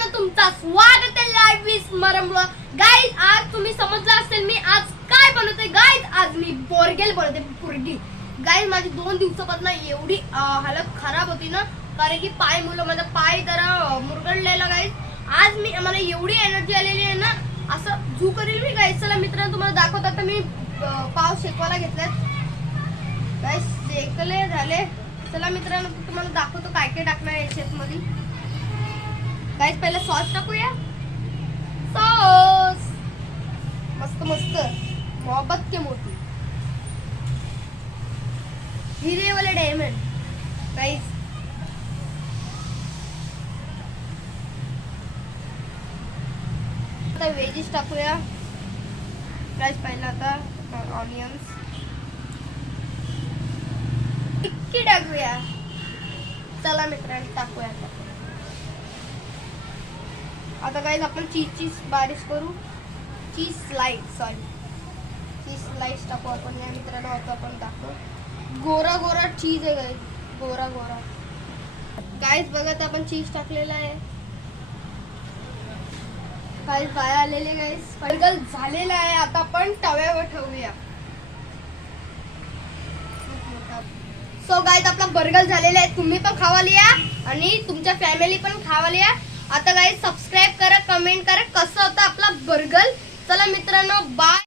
मित्रांनो तुमचा स्वागत आहे लाईव्ह विथ मरम ब्लॉग. गाईज आज तुम्ही समजलं असेल मी आज काय बनवते. गाईज आज मी बोरगेल बनवते. पुरगी गाईज माझी 2 दिवसापासून एवढी हालत खराब होती ना, कारण की माझा पाय जरा मुरगळलेला. गाईज आज मला एवढी एनर्जी आलेली आहे ना, असं झू करील मी. गाईज चला मित्रांनो तुम्हाला दाखवतात. तर मी पाव शेकवायला घेतलेत. गाईज शेकले झाले. चला मित्रांनो तुम्हाला दाखवतो काय काय टाकणार आहे याच्यात मध्ये. गाइस पहले सॉस टाकूया. सॉस मस्त मस्त मोहब्बत के मोती हिरे वाले डायमंड. गाइस आता वेजीज टाकूया. गाइस पहले आता ऑनियन्स टिक्की टाकूया. चला मित्रांनो टाकूया आता. गाइस आपण चीज बारीक करू. चीज स्लाइस टाकू आपण या मित्रांनो. आता आपण टाकू गोरा गोरा चीज आहे. गाइस गोरा गोरा. गाइस बघा आता आपण चीज टाकलेला आहे. गाइस बाहेर आलेले. गाइस बर्गर झालेला आहे. आता आपण तव्यावर ठेवूया. सो गाइस आपला बर्गर झालेला आहे. तुम्ही पण खावा लिया आणि तुमच्या फॅमिली पण खावा लिया. आता गाइस सबस्क्राइब करा, कमेंट करा कसं होतं आपला बर्गर. चला मित्रांनो बाय.